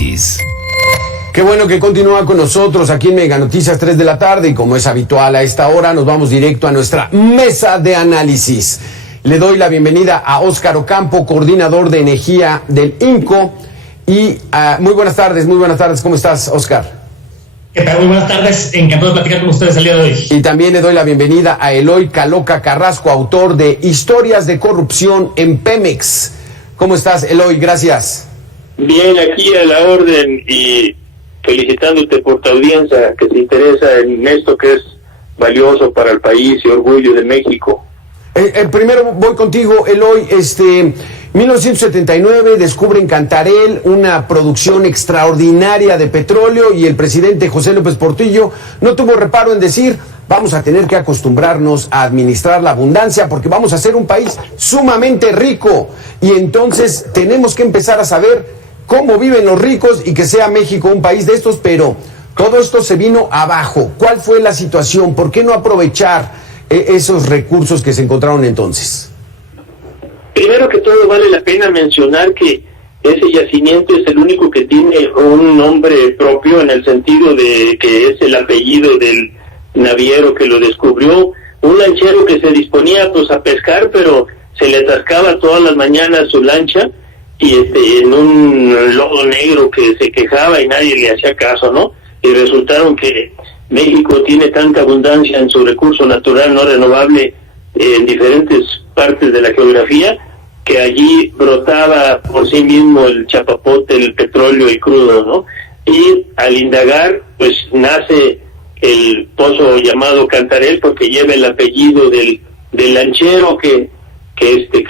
Análisis. Qué bueno que continúa con nosotros aquí en Mega Noticias 3 de la tarde y como es habitual a esta hora nos vamos directo a nuestra mesa de análisis. Le doy la bienvenida a Óscar Ocampo, coordinador de energía del INCO y muy buenas tardes, ¿cómo estás, Óscar? ¿Qué tal? Muy buenas tardes, encantado de platicar con ustedes el día de hoy. Y también le doy la bienvenida a Eloy Caloca Carrasco, autor de Historias de Corrupción en Pemex. ¿Cómo estás, Eloy? Gracias. Bien, aquí a la orden y felicitándote por tu audiencia que se interesa en esto que es valioso para el país y orgullo de México. Primero voy contigo, Eloy. 1979 descubren Cantarell, una producción extraordinaria de petróleo, y el presidente José López Portillo no tuvo reparo en decir: vamos a tener que acostumbrarnos a administrar la abundancia porque vamos a ser un país sumamente rico y entonces tenemos que empezar a saber cómo viven los ricos y que sea México un país de estos, pero todo esto se vino abajo. ¿Cuál fue la situación? ¿Por qué no aprovechar esos recursos que se encontraron entonces? Primero que todo vale la pena mencionar que ese yacimiento es el único que tiene un nombre propio en el sentido de que es el apellido del naviero que lo descubrió, un lanchero que se disponía pues a pescar, pero se le atascaba todas las mañanas su lancha y en un lodo negro que se quejaba y nadie le hacía caso, ¿no? Y resultaron que México tiene tanta abundancia en su recurso natural no renovable en diferentes partes de la geografía, que allí brotaba por sí mismo el chapapote, el petróleo y crudo, ¿no? Y al indagar, pues nace el pozo llamado Cantarell porque lleva el apellido del lanchero que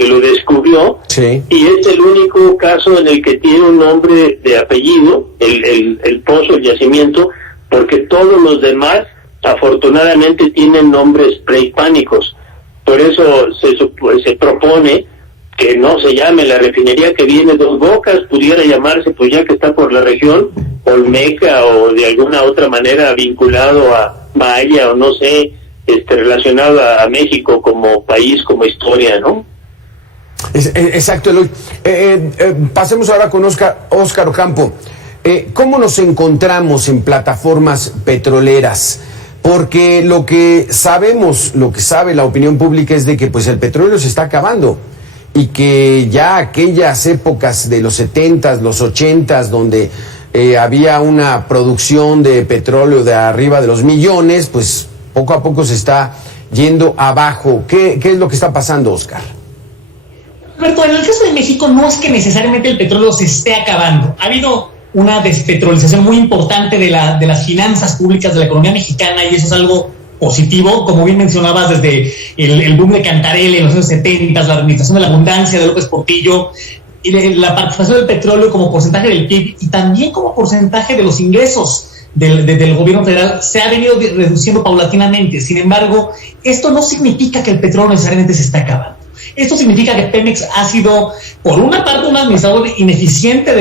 lo descubrió. Sí. Y es el único caso en el que tiene un nombre de apellido, el pozo, el yacimiento, porque todos los demás afortunadamente tienen nombres prehispánicos. Por eso se propone que no se llame la refinería que viene Dos Bocas, pudiera llamarse, pues ya que está por la región, Olmeca, o de alguna otra manera vinculado a Maya, o no sé, relacionado a México como país, como historia, ¿no? Exacto, Eloy. Pasemos ahora con Óscar Ocampo. ¿Cómo nos encontramos en plataformas petroleras? Porque lo que sabemos, lo que sabe la opinión pública es de que pues el petróleo se está acabando y que ya aquellas épocas de los 70s, los 80s, donde había una producción de petróleo de arriba de los millones, pues poco a poco se está yendo abajo. ¿Qué es lo que está pasando, Óscar? Roberto, en el caso de México no es que necesariamente el petróleo se esté acabando. Ha habido una despetrolización muy importante de las finanzas públicas de la economía mexicana y eso es algo positivo, como bien mencionabas, desde el boom de Cantarell en los años 70, la administración de la abundancia de López Portillo, y la participación del petróleo como porcentaje del PIB y también como porcentaje de los ingresos del gobierno federal se ha venido reduciendo paulatinamente. Sin embargo, esto no significa que el petróleo necesariamente se está acabando. Esto significa que Pemex ha sido, por una parte, un administrador ineficiente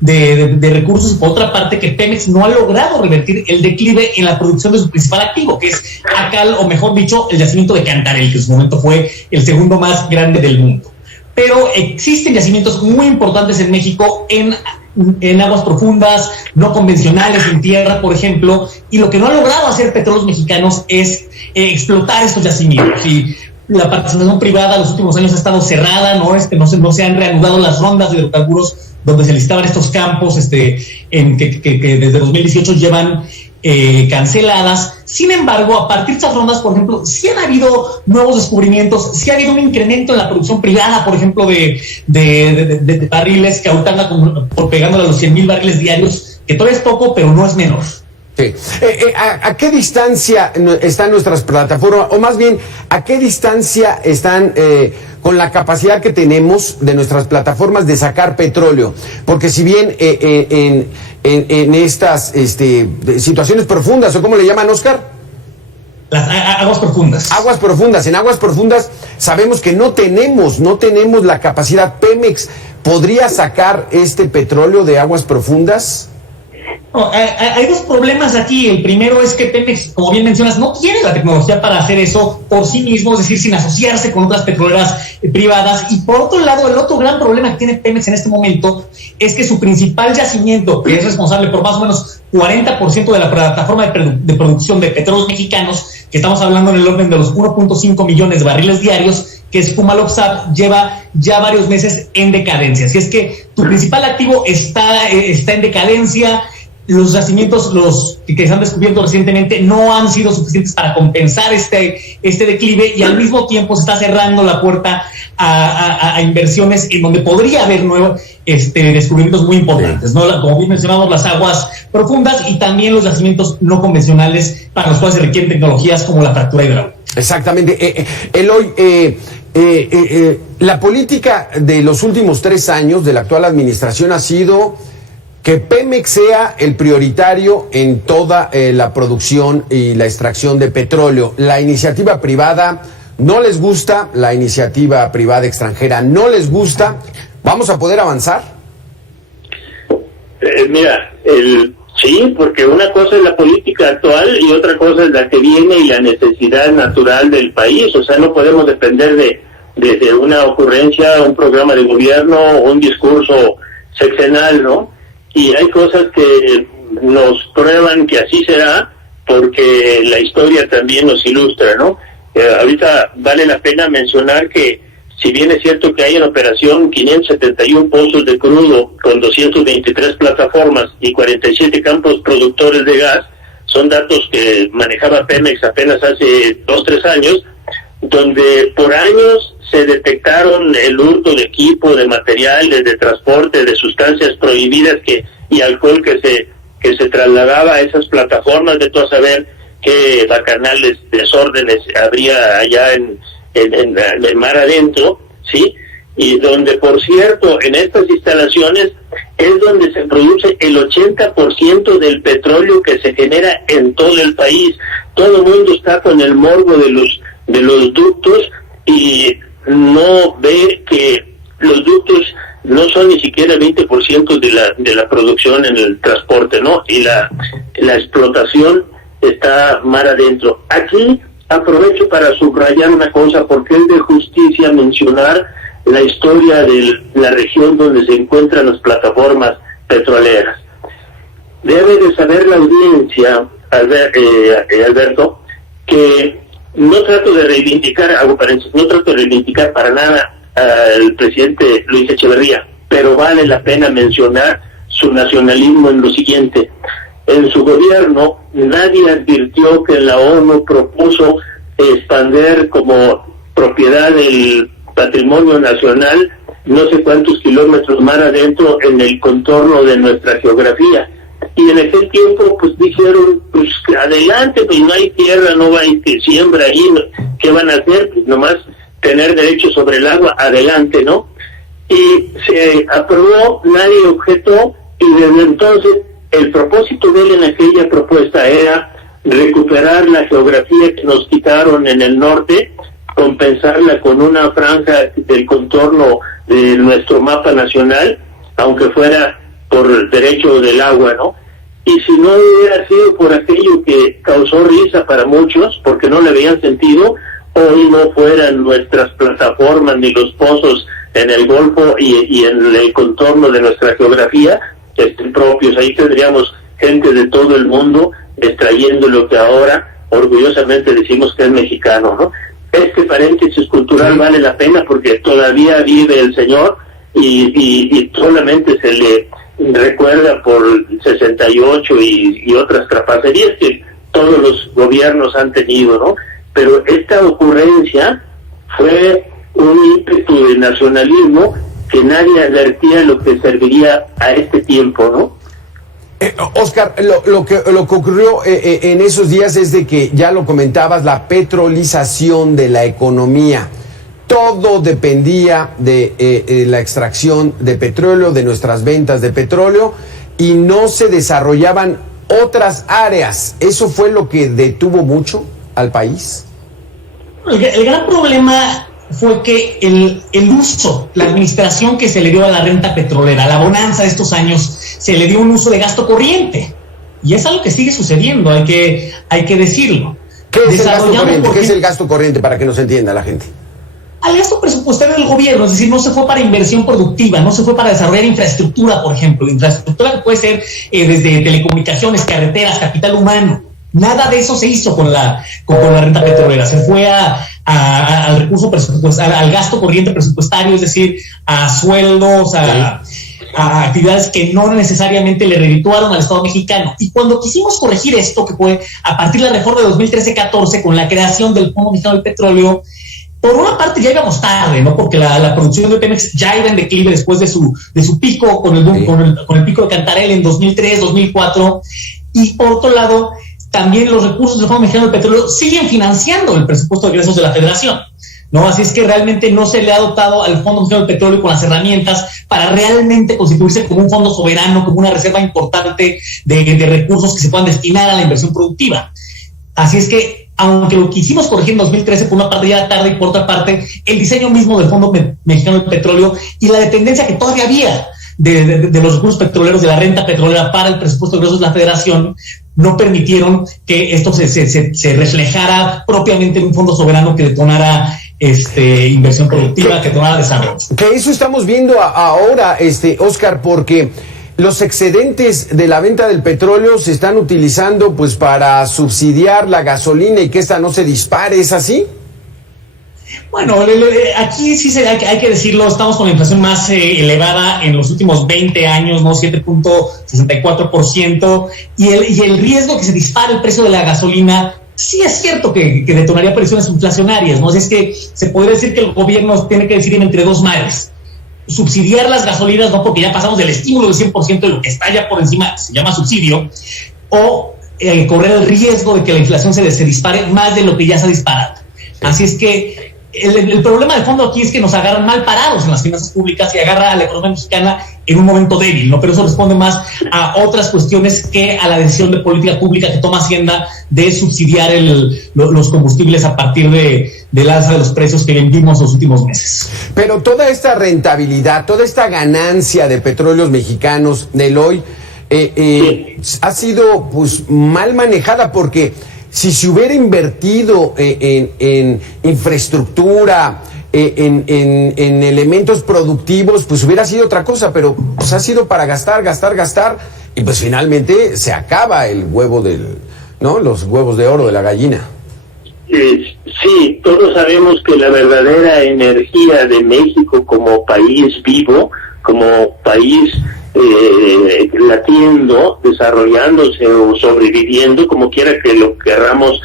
de recursos, y por otra parte, que Pemex no ha logrado revertir el declive en la producción de su principal activo, que es ACAL, o mejor dicho, el yacimiento de Cantarell, que en su momento fue el segundo más grande del mundo. Pero existen yacimientos muy importantes en México en aguas profundas, no convencionales, en tierra, por ejemplo, y lo que no ha logrado hacer Petróleos Mexicanos es explotar estos yacimientos. Y la participación privada en los últimos años ha estado cerrada, no se han reanudado las rondas de hidrocarburos donde se listaban estos campos que desde 2018 llevan canceladas. Sin embargo, a partir de estas rondas, por ejemplo, sí han habido nuevos descubrimientos, sí ha habido un incremento en la producción privada, por ejemplo, de barriles que ahorita anda pegándole a los 100,000 barriles diarios, que todavía es poco, pero no es menor. Sí. ¿A qué distancia están nuestras plataformas? O más bien, ¿a qué distancia están con la capacidad que tenemos de nuestras plataformas de sacar petróleo? Porque si bien en estas situaciones profundas, ¿o cómo le llaman, Óscar? Las aguas profundas. Aguas profundas. En aguas profundas sabemos que no tenemos la capacidad. ¿Pemex podría sacar este petróleo de aguas profundas? No, hay dos problemas aquí. El primero es que Pemex, como bien mencionas, no tiene la tecnología para hacer eso por sí mismo, es decir, sin asociarse con otras petroleras privadas. Y por otro lado, el otro gran problema que tiene Pemex en este momento es que su principal yacimiento, que es responsable por más o menos 40% de la plataforma de producción de petróleos mexicanos, que estamos hablando en el orden de los 1.5 millones de barriles diarios, que es Comalopsat, lleva ya varios meses en decadencia. Así es que tu principal activo está en decadencia. Los yacimientos, los que se han descubierto recientemente, no han sido suficientes para compensar este declive, y al mismo tiempo se está cerrando la puerta a inversiones en donde podría haber nuevos descubrimientos muy importantes, ¿no? Como bien mencionamos, las aguas profundas y también los yacimientos no convencionales para los cuales se requieren tecnologías como la fractura hidráulica. Exactamente. Eloy, la política de los últimos 3 años de la actual administración ha sido que Pemex sea el prioritario en toda la producción y la extracción de petróleo. La iniciativa privada no les gusta, la iniciativa privada extranjera no les gusta. ¿Vamos a poder avanzar? Mira, sí, porque una cosa es la política actual y otra cosa es la que viene y la necesidad natural del país. O sea, no podemos depender de una ocurrencia, un programa de gobierno, un discurso sexenal, ¿no? Y hay cosas que nos prueban que así será, porque la historia también nos ilustra, ¿no? Ahorita vale la pena mencionar que, si bien es cierto que hay en operación 571 pozos de crudo con 223 plataformas y 47 campos productores de gas, son datos que manejaba Pemex apenas hace 2-3 años, donde por años se detectaron el hurto de equipo, de materiales, de transporte, de sustancias prohibidas y alcohol que se trasladaba a esas plataformas. De todo saber qué bacanales, desórdenes habría allá en el mar adentro, ¿sí? Y donde, por cierto, en estas instalaciones es donde se produce el 80% del petróleo que se genera en todo el país. Todo el mundo está con el morbo de los ductos y no ve que los ductos no son ni siquiera el 20% de la producción en el transporte, ¿no? Y la explotación está mar adentro. Aquí aprovecho para subrayar una cosa, porque es de justicia mencionar la historia de la región donde se encuentran las plataformas petroleras. Debe de saber la audiencia, Alberto, que no trato de reivindicar, no trato de reivindicar para nada al presidente Luis Echeverría, pero vale la pena mencionar su nacionalismo en lo siguiente. En su gobierno nadie advirtió que la ONU propuso expander como propiedad del patrimonio nacional no sé cuántos kilómetros mar adentro en el contorno de nuestra geografía. Y en aquel tiempo pues dijeron, pues adelante, pues no hay tierra, no hay que siembra ahí, ¿qué van a hacer? Pues nomás tener derecho sobre el agua, adelante, ¿no? Y se aprobó, nadie objetó, y desde entonces el propósito de él en aquella propuesta era recuperar la geografía que nos quitaron en el norte, compensarla con una franja del contorno de nuestro mapa nacional, aunque fuera por derecho del agua, ¿no? Y si no hubiera sido por aquello que causó risa para muchos, porque no le veían sentido, hoy no fueran nuestras plataformas ni los pozos en el Golfo y en el contorno de nuestra geografía propios. Ahí tendríamos gente de todo el mundo extrayendo lo que ahora orgullosamente decimos que es mexicano, ¿no? Este paréntesis cultural vale la pena porque todavía vive el señor y solamente se le recuerda por 68 y otras trapacerías que todos los gobiernos han tenido, ¿no? Pero esta ocurrencia fue un ímpetu de nacionalismo que nadie advertía lo que serviría a este tiempo, ¿no? Oscar, lo que ocurrió en esos días es de que, ya lo comentabas, la petrolización de la economía. Todo dependía de la extracción de petróleo, de nuestras ventas de petróleo, y no se desarrollaban otras áreas. ¿Eso fue lo que detuvo mucho al país? El gran problema fue que el uso, la administración que se le dio a la renta petrolera, la bonanza de estos años, se le dio un uso de gasto corriente. Y es algo que sigue sucediendo, hay que decirlo. ¿Qué es el gasto corriente? ¿Qué es el gasto corriente para que nos entienda la gente? Al gasto presupuestario del gobierno, es decir, no se fue para inversión productiva, no se fue para desarrollar infraestructura, por ejemplo, infraestructura que puede ser desde telecomunicaciones, carreteras, capital humano. Nada de eso se hizo con la renta petrolera, se fue al recurso presupuestario, al gasto corriente presupuestario, es decir, a sueldos, a actividades que no necesariamente le redituaron al Estado mexicano. Y cuando quisimos corregir esto, que fue a partir de la reforma de 2013-14, con la creación del Fondo Mexicano del Petróleo, por una parte ya íbamos tarde, ¿no? Porque la producción de Pemex ya iba en declive después de su pico con el pico de Cantarell en 2003, 2004, y por otro lado, también los recursos del Fondo Mexicano del Petróleo siguen financiando el presupuesto de egresos de la Federación, ¿no? Así es que realmente no se le ha dotado al Fondo Mexicano del Petróleo con las herramientas para realmente constituirse como un fondo soberano, como una reserva importante de recursos que se puedan destinar a la inversión productiva. Así es que, aunque lo quisimos corregir en 2013, por una parte ya tarde y por otra parte, el diseño mismo del Fondo Mexicano del Petróleo y la dependencia que todavía había de los recursos petroleros, de la renta petrolera para el presupuesto de egresos de la Federación, no permitieron que esto se reflejara propiamente en un fondo soberano que detonara inversión productiva, que detonara desarrollo. Que eso estamos viendo ahora, Óscar, porque los excedentes de la venta del petróleo se están utilizando pues para subsidiar la gasolina y que esta no se dispare, ¿es así? Bueno, aquí sí hay que decirlo, estamos con la inflación más elevada en los últimos 20 años, ¿no? 7.64%, y el riesgo que se dispare el precio de la gasolina, sí es cierto que detonaría presiones inflacionarias, ¿no? Es que se podría decir que el gobierno tiene que decidir entre dos males: subsidiar las gasolinas, no porque ya pasamos del estímulo del 100% de lo que está ya por encima, se llama subsidio, o correr el riesgo de que la inflación se dispare más de lo que ya se ha disparado. Así es que el problema de fondo aquí es que nos agarran mal parados en las finanzas públicas y agarra a la economía mexicana en un momento débil, ¿no? Pero eso responde más a otras cuestiones que a la decisión de política pública que toma Hacienda de subsidiar los combustibles a partir del alza de los precios que vimos los últimos meses. Pero toda esta rentabilidad, toda esta ganancia de Petróleos Mexicanos del hoy ha sido pues mal manejada, porque si se hubiera invertido en infraestructura, en elementos productivos, pues hubiera sido otra cosa, pero pues ha sido para gastar, y pues finalmente se acaba el huevo los huevos de oro de la gallina. Sí, todos sabemos que la verdadera energía de México como país vivo, como país latiendo, desarrollándose o sobreviviendo, como quiera que lo querramos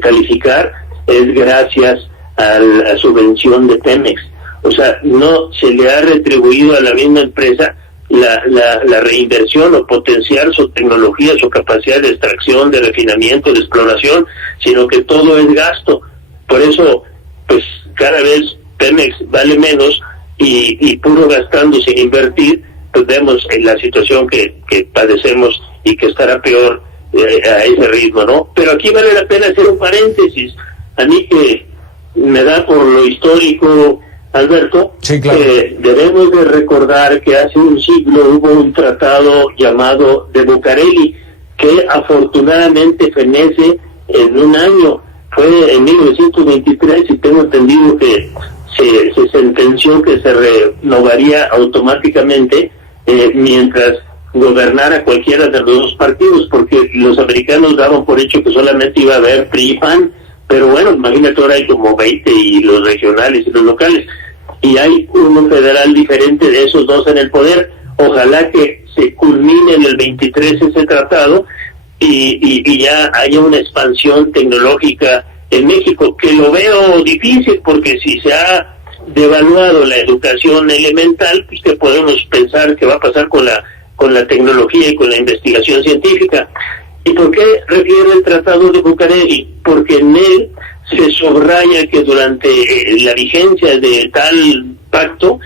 calificar, es gracias a la subvención de Pemex. O sea, no se le ha retribuido a la misma empresa la reinversión o potenciar su tecnología, su capacidad de extracción, de refinamiento, de exploración, sino que todo es gasto. Por eso, pues cada vez Pemex vale menos y puro gastando sin invertir, pues vemos en la situación que padecemos y que estará peor a ese ritmo, ¿no? Pero aquí vale la pena hacer un paréntesis. A mí que me da por lo histórico, Alberto, sí, claro. Debemos de recordar que hace un siglo hubo un tratado llamado de Bucareli, que afortunadamente fenece en un año. Fue en 1923 y tengo entendido que se sentenció que se renovaría automáticamente mientras gobernara cualquiera de los dos partidos, porque los americanos daban por hecho que solamente iba a haber PRI y PAN, pero bueno, imagínate, ahora hay como 20 y los regionales y los locales, y hay uno federal diferente de esos dos en el poder. Ojalá que se culmine en el 23 ese tratado y ya haya una expansión tecnológica en México, que lo veo difícil, porque si se ha devaluado la educación elemental, pues que podemos pensar que va a pasar con la tecnología y con la investigación científica. ¿Y por qué refiero el Tratado de Bucareli? Porque en él se subraya que durante la vigencia de tal pacto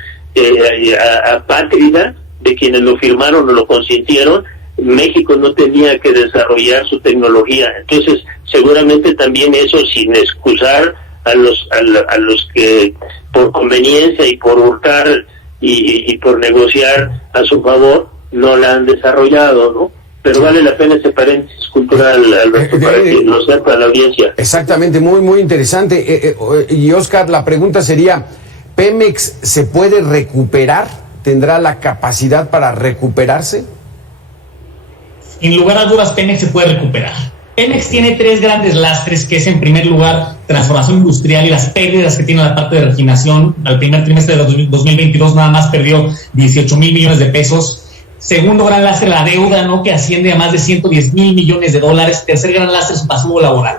apátrida de quienes lo firmaron o lo consintieron, México no tenía que desarrollar su tecnología. Entonces, seguramente también eso, sin excusar a los que por conveniencia y por hurtar y por negociar a su favor no la han desarrollado, ¿no? pero vale la pena ese paréntesis cultural, Alberto, para que lo sepa la audiencia. Exactamente, muy, muy interesante. Y Oscar, la pregunta sería, ¿Pemex se puede recuperar? ¿Tendrá la capacidad para recuperarse? En lugar a dudas, Pemex se puede recuperar. Pemex tiene 3 grandes lastres, que es en primer lugar transformación industrial y las pérdidas que tiene la parte de refinación. Al primer trimestre de 2022 nada más perdió 18,000 millones de pesos. Segundo gran lastre, la deuda, ¿no?, que asciende a más de 110,000 millones de dólares. Tercer gran lastre, su pasivo laboral.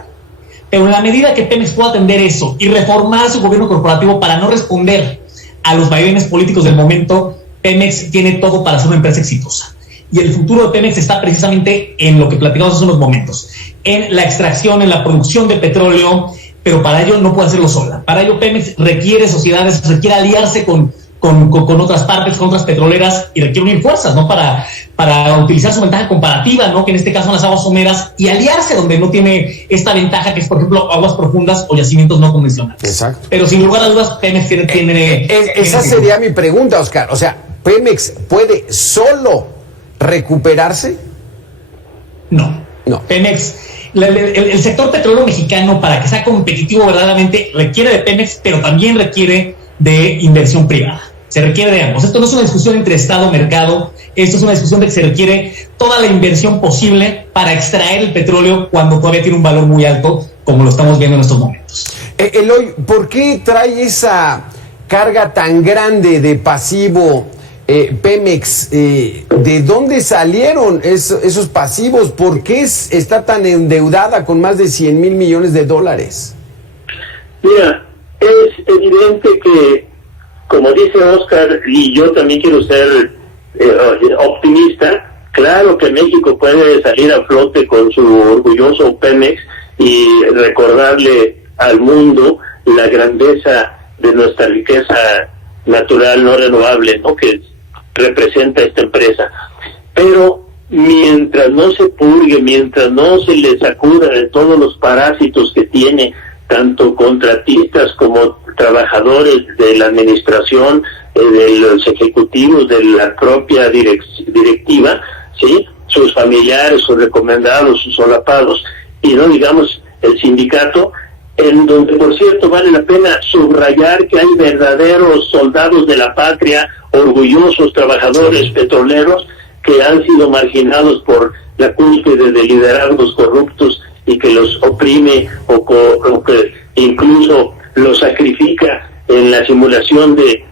Pero en la medida que Pemex pueda atender eso y reformar su gobierno corporativo para no responder a los vaivenes políticos del momento, Pemex tiene todo para ser una empresa exitosa. Y el futuro de Pemex está precisamente en lo que platicamos hace unos momentos, en la extracción, en la producción de petróleo, pero para ello no puede hacerlo sola. Para ello Pemex requiere sociedades, requiere aliarse con otras partes, con otras petroleras, y requiere unir fuerzas, ¿no?, para utilizar su ventaja comparativa, ¿no?, que en este caso son las aguas someras, y aliarse donde no tiene esta ventaja, que es, por ejemplo, aguas profundas o yacimientos no convencionales. Exacto. Pero sin lugar a dudas, Pemex tiene esa sería mi pregunta, Oscar. O sea, ¿Pemex puede solo recuperarse? No. Pemex, el sector petrolero mexicano, para que sea competitivo verdaderamente, requiere de Pemex, pero también requiere de inversión privada. Se requiere de ambos. Esto no es una discusión entre Estado y mercado, esto es una discusión de que se requiere toda la inversión posible para extraer el petróleo cuando todavía tiene un valor muy alto, como lo estamos viendo en estos momentos. Eloy, ¿por qué trae esa carga tan grande de pasivo Pemex? ¿De dónde salieron esos pasivos? ¿Por qué está tan endeudada con más de 100,000 millones de dólares? Mira, es evidente que, como dice Oscar, y yo también quiero ser optimista, claro que México puede salir a flote con su orgulloso Pemex y recordarle al mundo la grandeza de nuestra riqueza natural no renovable, ¿no?, que representa esta empresa. Pero mientras no se purgue, mientras no se le sacuda de todos los parásitos que tiene, tanto contratistas como trabajadores de la administración, de los ejecutivos, de la propia directiva, ¿sí?, sus familiares, sus recomendados, sus solapados, y no digamos el sindicato, en donde, por cierto, vale la pena subrayar que hay verdaderos soldados de la patria, orgullosos trabajadores petroleros que han sido marginados por la cúspide de liderazgos corruptos y que los oprime o que incluso los sacrifica en la simulación de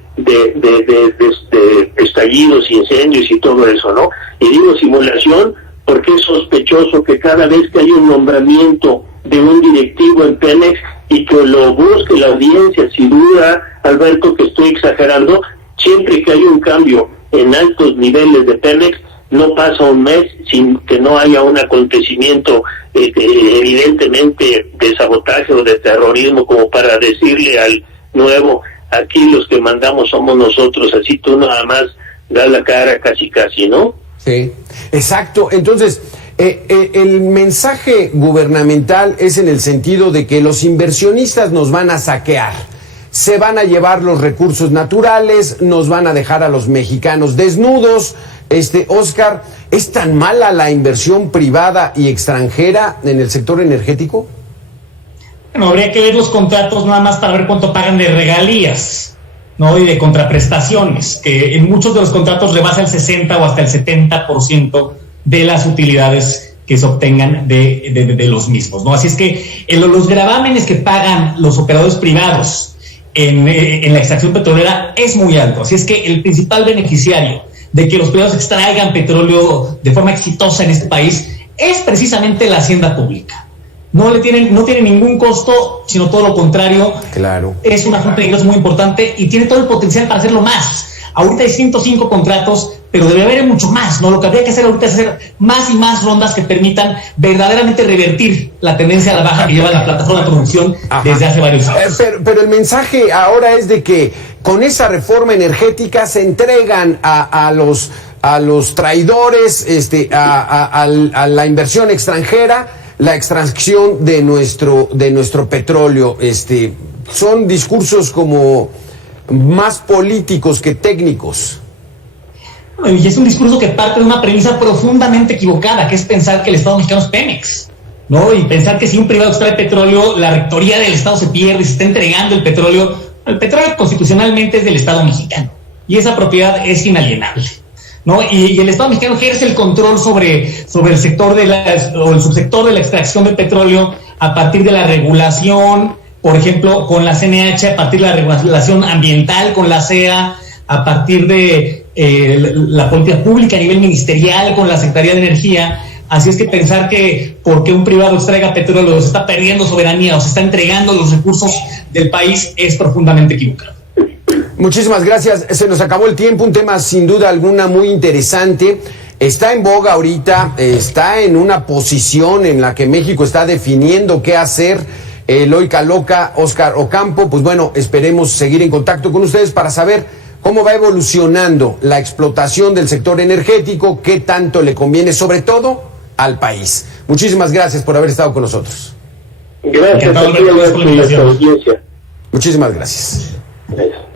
estallidos, incendios y todo eso, ¿no? Y digo simulación porque es sospechoso que cada vez que hay un nombramiento de un directivo en Pemex y que lo busque la audiencia, si duda, Alberto, que estoy exagerando, siempre que hay un cambio en altos niveles de Pemex, no pasa un mes sin que no haya un acontecimiento evidentemente de sabotaje o de terrorismo, como para decirle al nuevo, aquí los que mandamos somos nosotros, así tú nada más das la cara casi, ¿no? Sí, exacto. Entonces, el mensaje gubernamental es en el sentido de que los inversionistas nos van a saquear, se van a llevar los recursos naturales, nos van a dejar a los mexicanos desnudos. Oscar, ¿es tan mala la inversión privada y extranjera en el sector energético? Bueno, habría que ver los contratos nada más para ver cuánto pagan de regalías, ¿no?, y de contraprestaciones, que en muchos de los contratos rebasa el 60 o hasta el 70% de las utilidades que se obtengan de los mismos, ¿no? Así es que los gravámenes que pagan los operadores privados en la extracción petrolera es muy alto. Así es que el principal beneficiario de que los privados extraigan petróleo de forma exitosa en este país es precisamente la hacienda pública. No tiene ningún costo, sino todo lo contrario. Claro. Es una fuente de ingresos muy importante y tiene todo el potencial para hacerlo más. Ahorita hay 105 contratos, pero debe haber mucho más, ¿no? Lo que habría que hacer ahorita es hacer más y más rondas que permitan verdaderamente revertir la tendencia a la baja que lleva la plataforma de producción desde hace varios años. Pero el mensaje ahora es de que con esa reforma energética se entregan a los traidores, a la inversión extranjera, la extracción de nuestro petróleo. Son discursos como más políticos que técnicos. Y es un discurso que parte de una premisa profundamente equivocada, que es pensar que el Estado mexicano es Pemex, ¿no? Y pensar que si un privado extrae petróleo, la rectoría del Estado se pierde y se está entregando el petróleo. El petróleo constitucionalmente es del Estado mexicano y esa propiedad es inalienable, ¿no? Y el Estado mexicano ejerce el control sobre el sector o el subsector de la extracción de petróleo a partir de la regulación, por ejemplo, con la CNH, a partir de la regulación ambiental con la CEA, a partir de la política pública a nivel ministerial con la Secretaría de Energía. Así es que pensar que porque un privado extraiga petróleo se está perdiendo soberanía o se está entregando los recursos del país es profundamente equivocado. Muchísimas gracias. Se nos acabó el tiempo. Un tema sin duda alguna muy interesante. Está en boga ahorita, está en una posición en la que México está definiendo qué hacer. Eloy Caloca, Óscar Ocampo, pues bueno, esperemos seguir en contacto con ustedes para saber cómo va evolucionando la explotación del sector energético, qué tanto le conviene, sobre todo al país. Muchísimas gracias por haber estado con nosotros. Gracias a ti, la audiencia. Muchísimas gracias. Gracias.